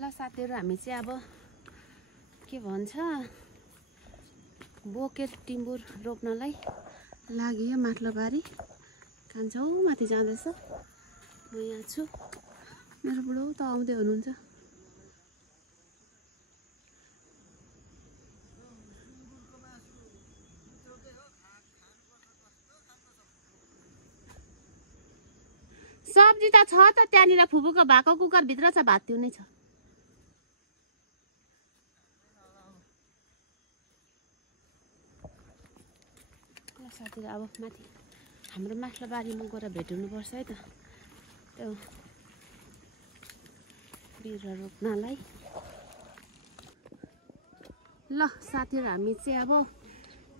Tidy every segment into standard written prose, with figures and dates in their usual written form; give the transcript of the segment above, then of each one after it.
ल साथीहरु हामी चाहिँ अब के भन्छ बोकेट टिम्बुर रोप्नलाई लाग्यो माथिल्लो बारी कान्छौ माथि जाँदैछ म यहाँ छु मेरो बुढो त आउँदै हुनुहुन्छ सब्जी त छ त त्यहाँनिर फुपूको भएको कुकर भित्र छ भात तिउनै छ साथी अब माथि हाम्रो माथिल्लो बारीमा गएर भेट्नुपर्छ है त त्यो बिरुवा रोप्नलाई ल साथीहरु हामी चाहिँ अब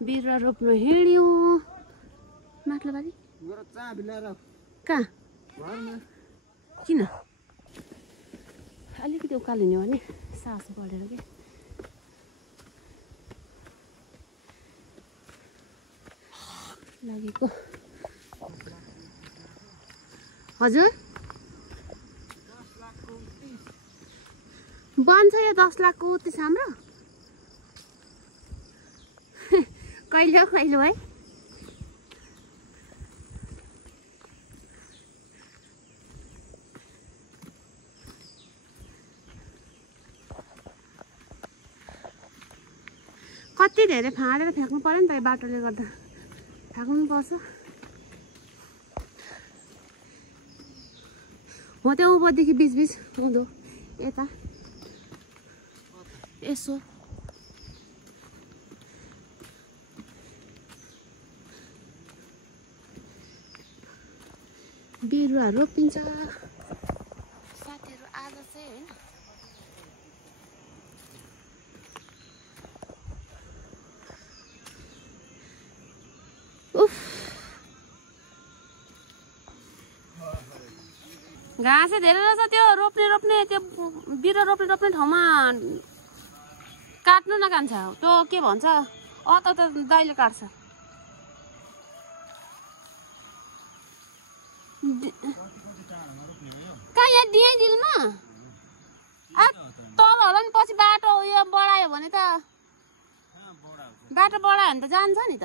बिरुवा रोप्न हिँड्यौं माथिल्लो बारी कहाँ किन अलिकति उकालो हिँड्यो भने सास बढेर के लागेको हजुर बन्छ यो 10 लाखको उत्तिस हाम्रो कहिले है कति धेरै फाँडेर फ्याँक्नु पर्यो नि त यो बाटोले गर्दा फ्याँक्नु पर्छ हो त्यो उँभोदेखि बिचबिच उँधो यता यसो बिरुवा रोपिन्छ साथीहरु आज चाहिँ हैन घाँस धेरै रहेछ त्यो रोप्ने त्यो बिरुवा रोप्ने ठाउँमा काट्नु नकान्छ त्यो के भन्छ त दाइले काट्छ कहाँ यहाँ दिए दिलमा तल होला नि पछि बाटो उयो बढायो भने त बाटो बढायो भने त जान्छ नि त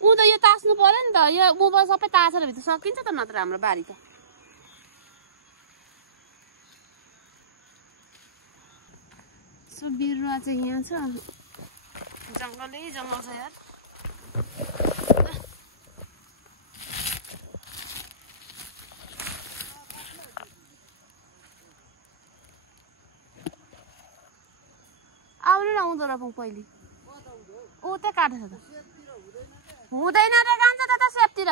ऊ त यो तास्नु पर्यो नि त यो उँभो सबै तासेर भित्र सकिन्छ त नत्र हाम्रो बारी त सो बिरुवा चाहिँ यहाँ छ जङ्गलै जङ्गल छ यार आउनु न उँधो रोपौँ पहिले ऊ त्यहाँ काटेछ त हुँदैन रे जान्छ त सेपतिर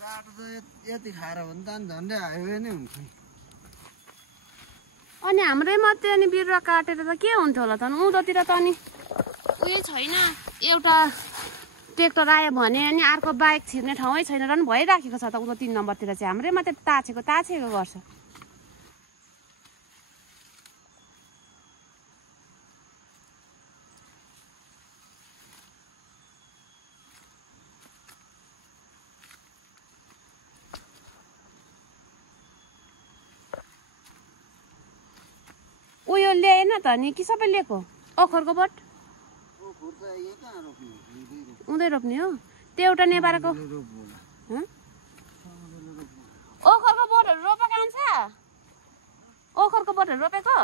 बाटो त यति खाएर हो नि त झन्डै हाइवे नै हुन्छ अनि हाम्रै मात्रै अनि बिरुवा काटेर त के हुन्थ्यो होला त उँधोतिर त अनि उयो छैन एउटा ट्र्याक्टर आयो भने अनि अर्को बाइक छिर्ने ठाउँै छैन र पनि भइराखेको छ त उँधो 3 नम्बरतिर चाहिँ हाम्रै मात्रै ताछेको गर्छ उयो ल्याएन त नि कि सबै लिएको ओखरको बोट उँधै रोप्ने हो त्यो एउटा नेबारको ओखरको बोटहरू रोपेको आउँछ ओखरको बोटहरू रोपेको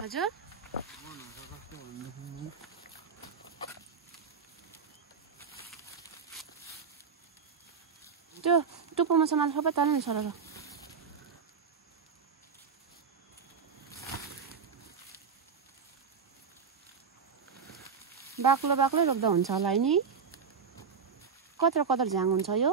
हजुर त्यो टुप्पोमा सामान सबै तान्नु नि सरर बाक्लो रोप्दा हुन्छ होला नि कत्रो झ्याङ हुन्छ यो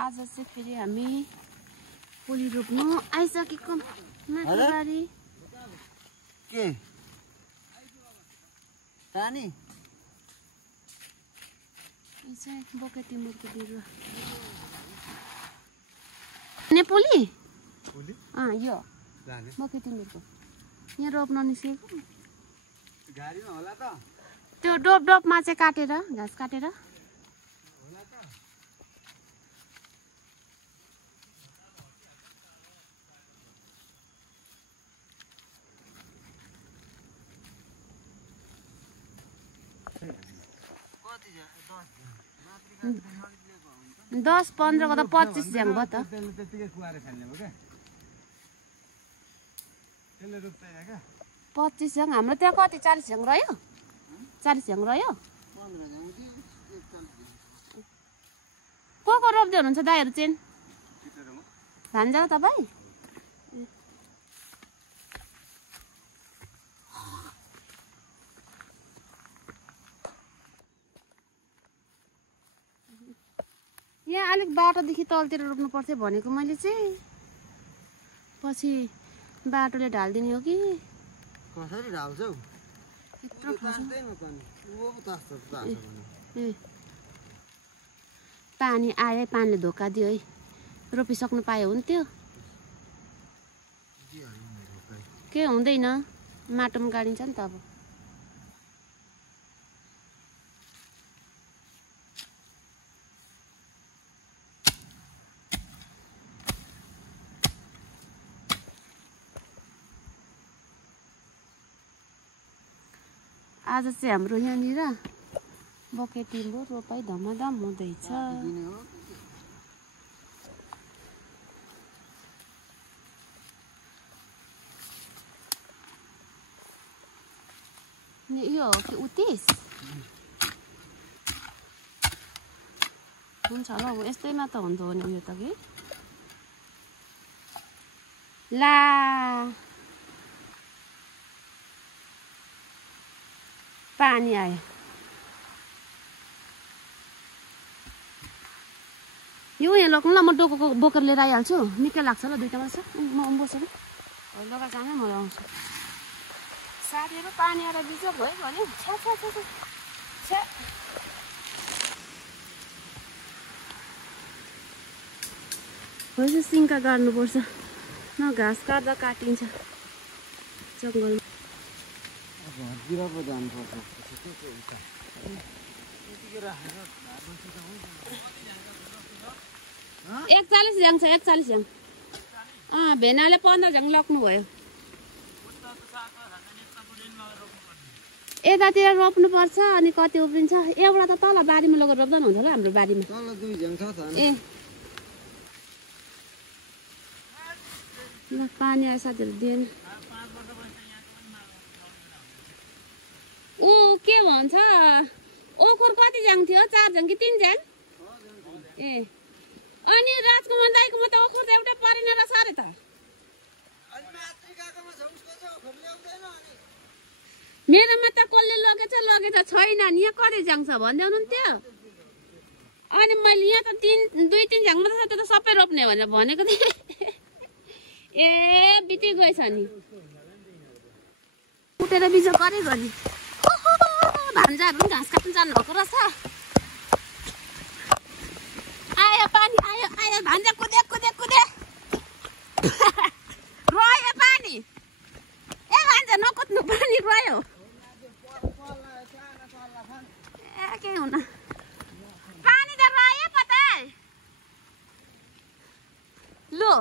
आज चाहिँ फेरि हामी पोली रोप्नु आइसकेको माथिबारी के रानी बोके तिमुरको बिरुवा नेपाली यो बोके तिमुरको यहाँ रोप्न निस्केको गाडीमा होला त त्यो डोप डोपमा चाहिँ काटेर घाँस काटेर होला त कति 10-15 को त 25 ज्याङ भयो त त्यसले त्यतिकै कुवारे खाल्ने हो क्या त्यसले रोप्दैन क्या 25 ज्याङ हाम्रो त्यहाँ कति 40 ज्याङ रह्यो 40 ज्याङ रह्यो 15 ज्याङ कि 41 को रोप्दै हुनुहुन्छ दाइहरू चाहिँ धान जाऊ तपाईँ यहाँ अलिक बाटोदेखि तलतिर रोप्नुपर्छ भनेको मैले चाहिँ पछि बाटोले ढालिदिने हो कि कसरी ढाल्छौ यत्रो पानी आयो पानीले धोका दियो है रोपिसक्नु पायो हुन्थ्यो के हुँदैन माटोमा गाडिन्छ नि त अब आज चाहिँ हाम्रो यहाँनिर बोके टिम्बो रोपाई धमाधम हुँदैछ यो हो कि 29 हुन्छ होला अब यस्तैमा त हुँदो हो नि उयो त कि ला पानी आयो यो यहाँ लग्नु ल म डोको बोकेर लिएर आइहाल्छु निकै लाग्छ ल दुईटा मात्र म बसेर लगा जाने म आउँछु साथीहरू पानी आएर बिजोक भयो भने छ्या छ्या छ्या छ्या होइन सिङ्का गाड्नुपर्छ न घाँस काट्दा काटिन्छ जङ्गलमा घरतिर पो जानुपर्छ 41 ज्याङ छ 41 ज्याङ भेनाले 15 ज्याङ लग्नु भयो यतातिर रोप्नु पर्छ अनि कति उब्रिन्छ एउटा त तल बारीमा लगेर रोप्दा हुन्छ होला हाम्रो बारीमा तल 2 ज्याङ छ त ए ल पानी आयो साथीहरू दिएन के भन्छ ओखर कति ज्याङ थियो 4 ज्याङ कि 3 ज्याङ ए अनि राजकुमार दाइकोमा त ओखर त एउटै परेन रहेछ अरे त मेरोमा त कसले लगेछ छैन नि यहाँ कति ज्याङ छ भन्दै हुनुहुन्थ्यो अनि मैले यहाँ त 2-3 ज्याङ मात्रै छ त्यो त सबै रोप्ने भनेर भनेको थिएँ ए बिति गएछ नि उठेर बिजो गरे गरी भान्जाहरू पनि घाँस काट्नु जानुभएको रहेछ आयो पानी आयो आयो भान्जा कुदे कुदे कुदे रह्यो पानी ए भान्जा नकुद्नु पानी रह्यो ए के हुन पानी त रह्यो पता लु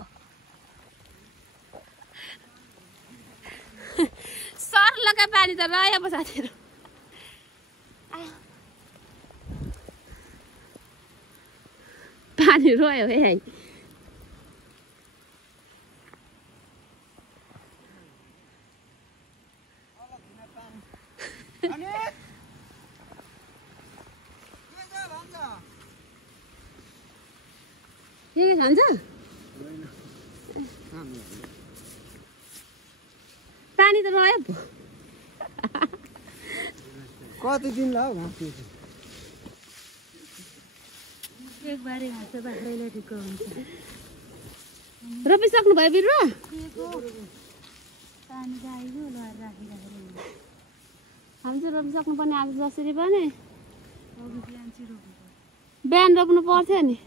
सर लगा पानी त रह्यो पो साथीहरू पानी रह्यो है के खान्छ पानी त रह्यो पो कति दिन लाग्यो घाँस एक बारी घाँस बाख्रैले ठिक्क हुन्छ रोपिसक्नु भयो बिरुवा हामी चाहिँ रोपिसक्नु पर्ने आज जसरी पनि बिहान रोप्नु पर्थ्यो नि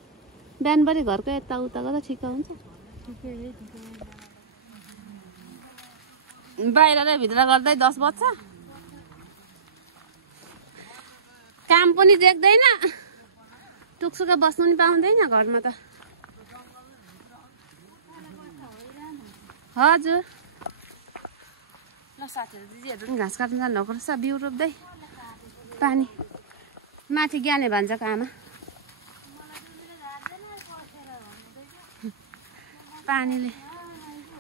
बिहानभरि घरको यताउता गर्दा ठिक हुन्छ बाहिर र भित्र गर्दै 10 बज्छ काम पनि देख्दैन टुकसुकै बस्नु नि पाउँदैन घरमा त हजुर ल साथीहरू दिदीहरू पनि घाँस काट्नु जानु भएको रहेछ बिउ रोप्दै पानी माथि ज्ञाने भान्जाको आमा पानीले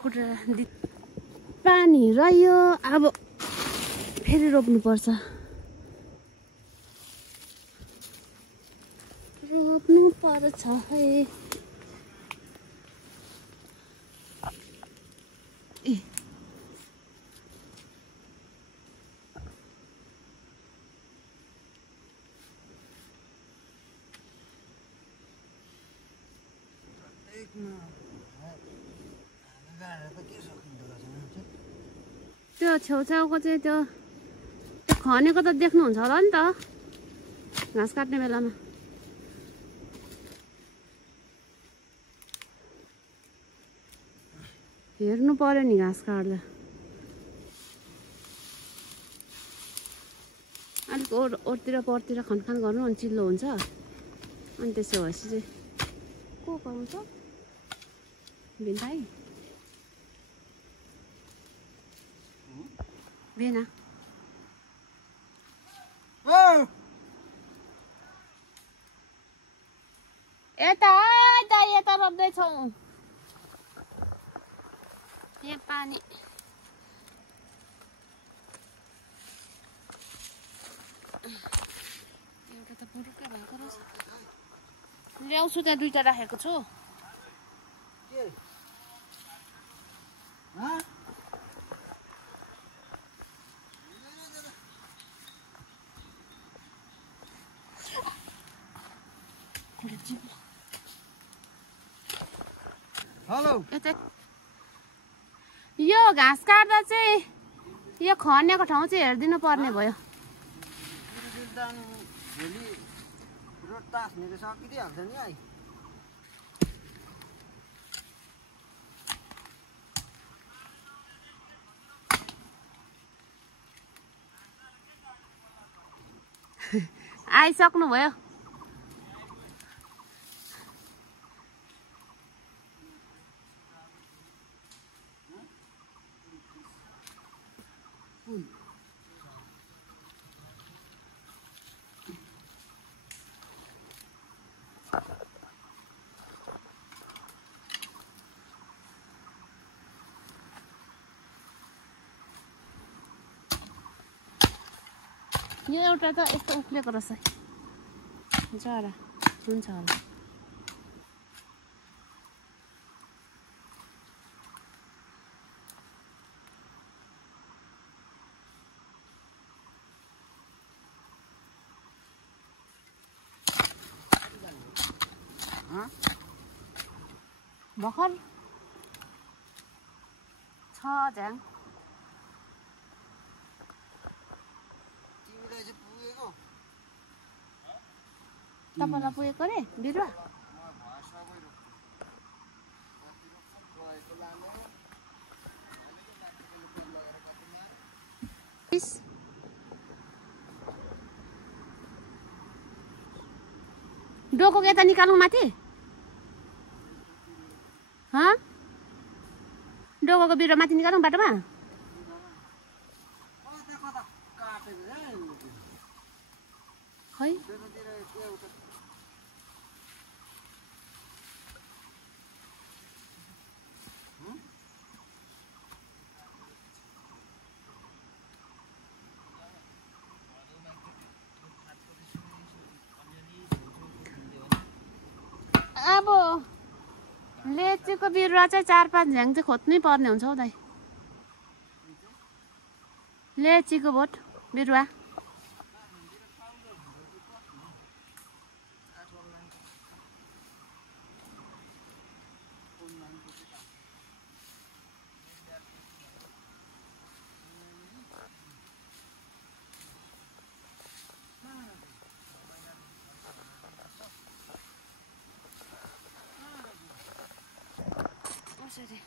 कुटेर दि पानी रह्यो अब फेरि रोप्नुपर्छ रोप्नु पर्छ है ए त्यो छेउछाउको चाहिँ त्यो खनेको त देख्नुहुन्छ होला नि त घाँस काट्ने बेलामा हेर्नु पर्यो नि घाँस काट्दा अलिक ओरतिर परतिर खनखान गर्नु अनि चिल्लो हुन्छ अनि त्यसो भएपछि चाहिँ को पाउँछ भिन्दाई बेना यता रोप्दैछौ यहाँ पानी एउटा त पुरुकै भएको रहेछ ल्याउँछु त्यहाँ 2टा राखेको छु हेलो यो घाँस काट्दा चाहिँ यो खनेको ठाउँ चाहिँ हेरिदिनु पर्ने भयो आइसक्नु भयो यो एउटा त यस्तो उक्लेको रहेछ जरा हुन्छ होला भर्खर छ झ्याङ तपाईँलाई पुगेको रे बिरुवा डोको यता निकालौँ माथि डोको बिरुवा माथि निकालौँ बाटोमा खै अब लेचीको बिरुवा चाहिँ 4-5 झ्याङ चाहिँ खोज्नै पर्ने हुन्छ हौ दाइ लेचीको बोट बिरुवा कसरी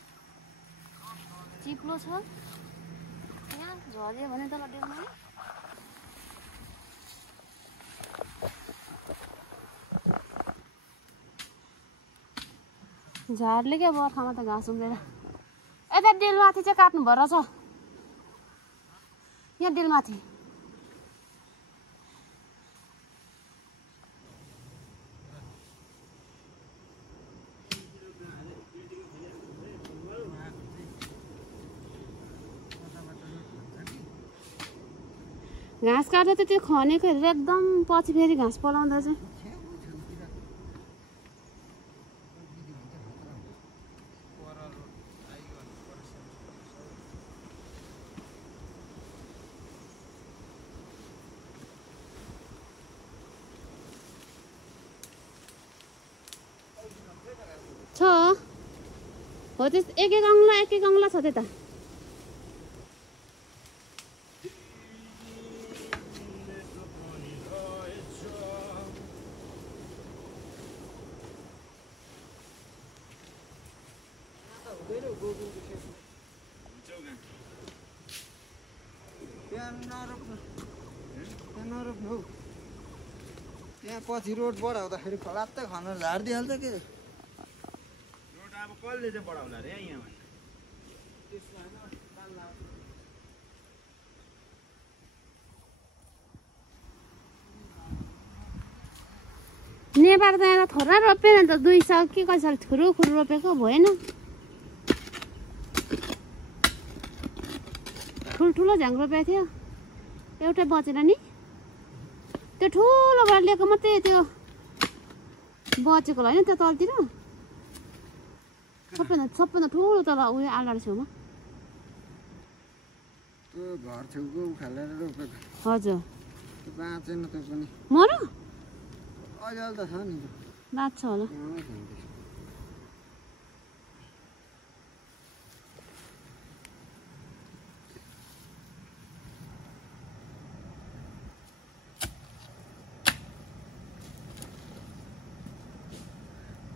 चिप्लो छ यहाँ झर्यो भने तल डेल्नु झारले क्या बर्खामा त घाँस उम्रेर यता डेलमाथि चाहिँ काट्नु भएर छ यहाँ डेलमाथि घाँस काट्दा त त्यो खनेको हेरेर एकदम पछि फेरि घाँस पलाउँदा चाहिँ छ हो त्यस एक एक अङ्ला छ त्यता त्यहाँ पछि रोड बढाउँदाखेरि फलात्तै खनेर झारिदिइहाल्छ के रोड अब कसले चाहिँ बढाउला रे यहाँ नेपाल त यहाँ थोरा रोपेन त 2 साल के कति साल खुरु रोपेको भएन ठुल्ठुलो झ्याङ रोपेको थियो एउटै बचेन नि त्यो ठुलो भएर लिएको मात्रै त्यो बचेको होइन त्यो तलतिर सबभन्दा ठुलो तल उयो आलडाँडा छेउमा त्यो घर छेउको उखालेर रोपेको हजुर बाँचेन त्यो पनि मरो अहिले त छ नि बाँच्छ होला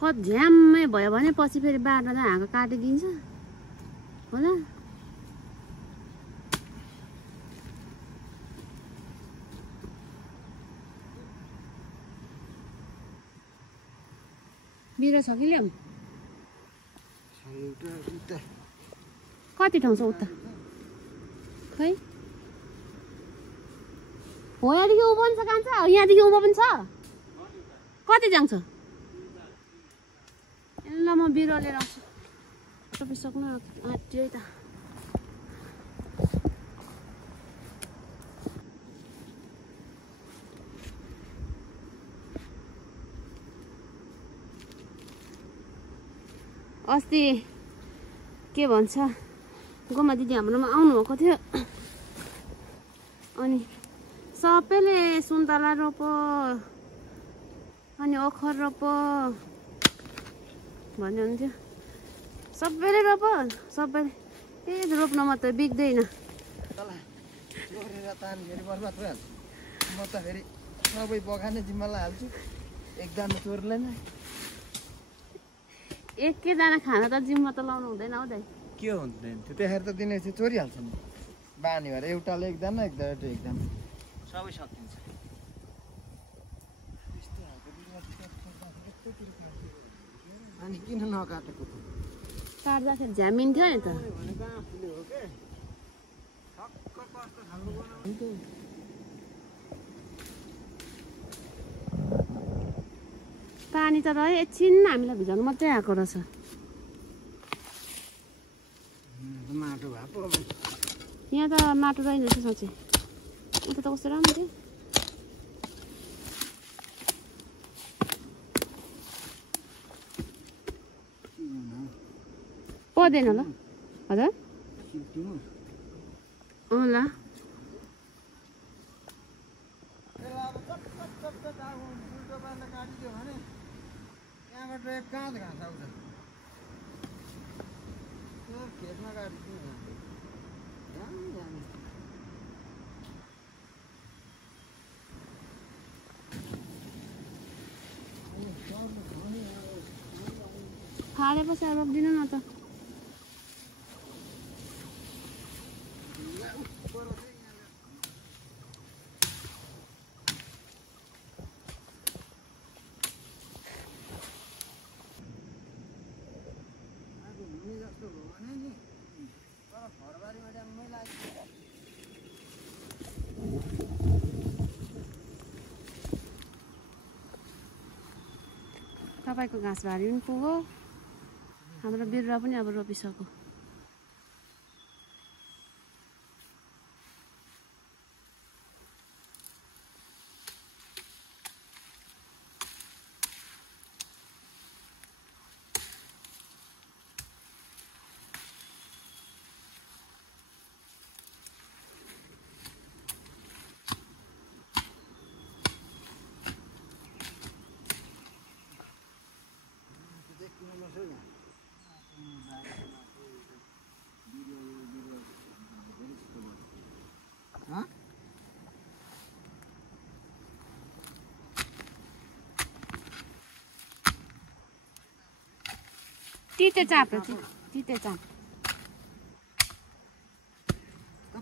कति झ्याम्मै भयो भने पछि फेरि बाटोमा हाँगो काटिदिन्छ होला बिरुवा छ कि ल्याउँ कति ठाउँ छ उता खै हो यहाँदेखि उँभो पनि छ कान्छ यहाँदेखि उँभो पनि छ कति जान्छ ल म बिरुवा लिएर आउँछु रोपिसक्नु आँट्यो है त अस्ति के भन्छ गोमा दिदी हाम्रोमा आउनुभएको थियो अनि सबैले सुन्तला रोप अनि ओखर रोप भन्ने हुन्थ्यो सबैले रोप सबैले रोप्नमा त बिग्दैन म त फेरि सबै बगाने जिम्मालाई हाल्छु एकजना चोर्दैन एकैजना खाना त जिम्मा त लाउनु हुँदैन हौ दाइ के हुँदैन त्यो त्यहाँ त दिने चाहिँ चोरिहाल्छ नि बानी भएर एउटाले एकजना एकजना सबै सकिन्छ अनि किन नकाटेको काट्दाखेरि झ्यामिन्थ्यो नि त पानी त रह्यो एकछिन हामीलाई भिजाउनु मात्रै आएको रहेछ माटो भएको यहाँ त माटो रहेन रहेछ साँच्चै उता त कस्तो राम्रो थियो पर्दैन ल हजुर अँ ल यहाँबाट एक काँध घाँस आउँछ खेतमा काटिदिनु फालेपछि रोप्दिनु न त तपाईँको घाँसबारी पनि पुग्यो हाम्रो बिरुवा पनि अब रोपिसक्यो तिते चाप तिते चाप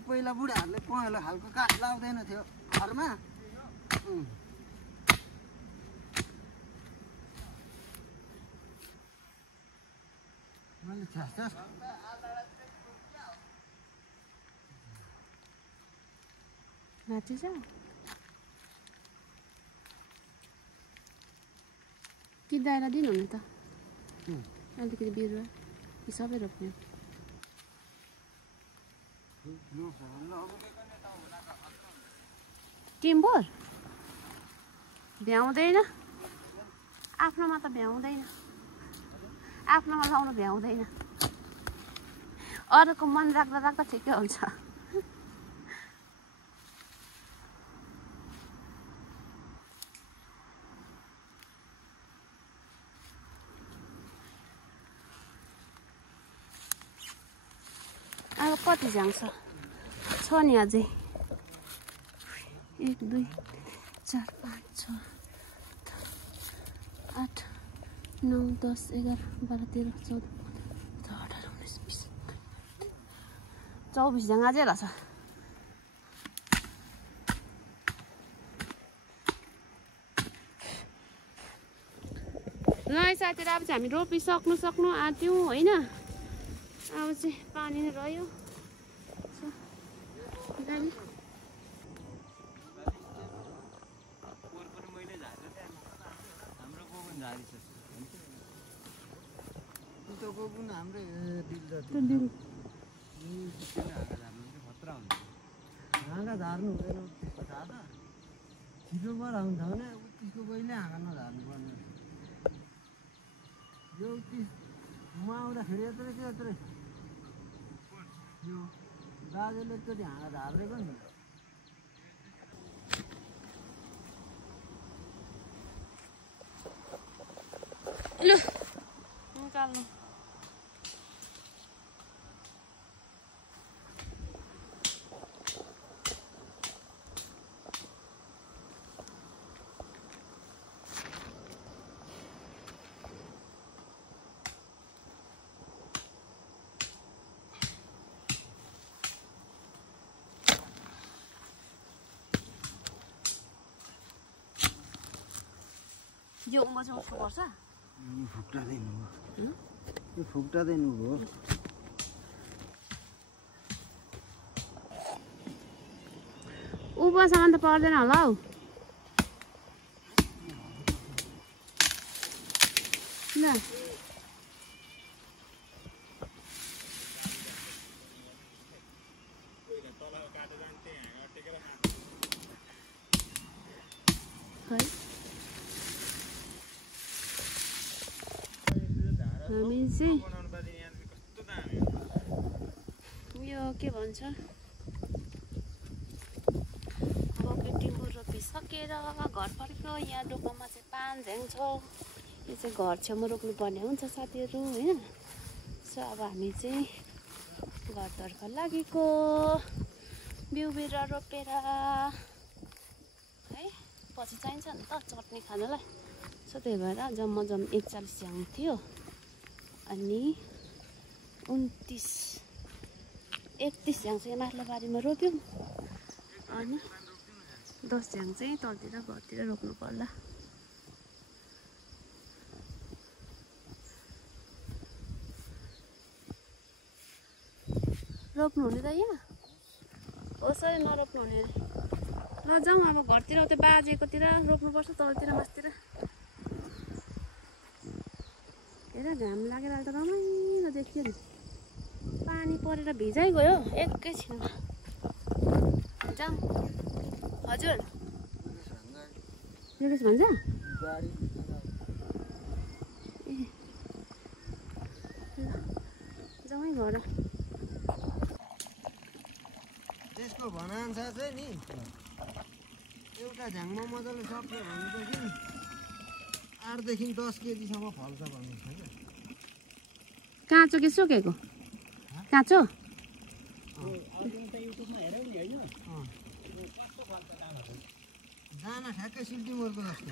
पहिला बुढाहरूले पहेँलो खालको काठ लाउँदैन थियो घरमा मैले छ्यास माथि छ कि दाइरा दिनुहुने त अलिकति बिरुवा कि सबै रोप्ने टिम्बर भ्याउँदैन आफ्नोमा त भ्याउँदैन आफ्नोमा लाउनु भ्याउँदैन अरूको मन राख्दा राख्दा ठिकै हुन्छ अब कति जान्छ छ नि अझै 1 2 4 5 6 8 9 10 11 12 13 14 18 19 20 24 जङ्गा चाहिँ रहेछ ल साथीहरु अब चाहिँ हामी रोपिसक्नु आँट्यौँ होइन अब चाहिँ पानी नै रह्यो गाडी हाँगा झार्नु हुँदैन त्यसको थाहा त छिटो गराउनु छ भने त्यसको पहिले हाँगा नझार्नु पर्ने यो म आउँदाखेरि यत्रै यो दाजुले एकचोटि हाँगा झारिदिएको नि ल निकाल्नु यो उँभो उठ्नुपर्छ यो फुक्टादैन हो उँभोसम्म त पर्दैन होला हौ ल खै हामी चाहिँ यो के भन्छ अब टिम्बर रोपिसकेर घर फर्क्यो यहाँ डोकोमा चाहिँ पानझ्याङ छ यो चाहिँ घर छेउमा रोप्नुपर्ने हुन्छ साथीहरू होइन सो अब हामी चाहिँ घरतर्फ लागेको बिउ बिरुवा रोपेर है पछि चाहिन्छ नि त चटनी खानलाई सो त्यही भएर जम्मा 41 झ्याङ थियो अनि 31 झ्याङ चाहिँ माथिल्लो बारीमा रोप्यौँ अनि 10 झ्याङ चाहिँ तलतिर घरतिर रोप्नु पर्ला रोप्नु हुने त यहाँ होस् नरोप्नु हुने अरे ल जाउँ अब घरतिर त्यो बाजेकोतिर रोप्नुपर्छ तलतिर मासतिर हेर घाम लागेर अहिले त रमाइलो देखियो नि पानी परेर भिजाइ गयो एकैछिनमा जाउँ हजुर योगेश भन्छ ए जाउँ है घर त्यसको भनाअनुसार चाहिँ नि एउटा झ्याङमा मजाले सक्यो भनेदेखि 8 देखि 10 केजीसम्म फल्छ भन्ने छ क्या काँचो कि सुकेको काँचो दाना ठ्याक्कै सिल्टिमोरको जस्तो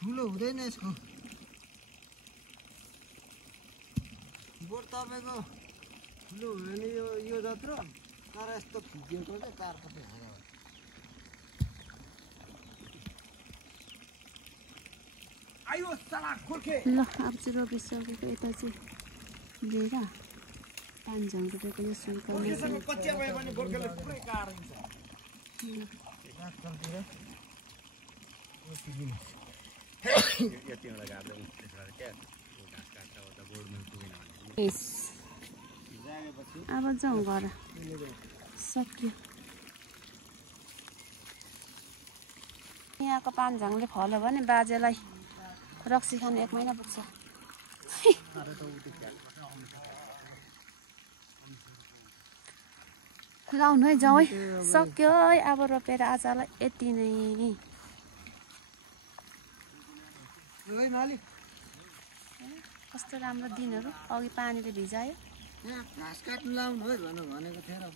ठुलो हुँदैन यसको बोट तपाईँको ठुलो हुयो भने यो जत्रो तर यस्तो फिजिएको चाहिँ 4 पट्टि हाँगा हो आयो साला गोर्खे ल अब चाहिँ रोपिसकेको यता चाहिँ लिएर पाँचजना रुपियाँको यो सुल्कमा गोर्खेसँग कच्चिया भयो भने गोर्खेले पुरै काटिन्छ आजकलतिर रोपिदिनु यतिवटा गाड्दैन त्यसबाट क्या घाँस काट्दा ओर्दा बोर्डमा पुगेन भने यस अब जाउँ घर सक्यो यहाँको पाँचझाङले फल्यो भने बाजेलाई रक्सी खानु 1 महिना पुग्छ लाउनु है जाउँ है सक्यो है अब रोपेर आजलाई यति नै मालिक कस्तो राम्रो दिनहरू अघि पानीले भिजायो यहाँ घाँस काट्नु लाउनु है भनेको थिएँ र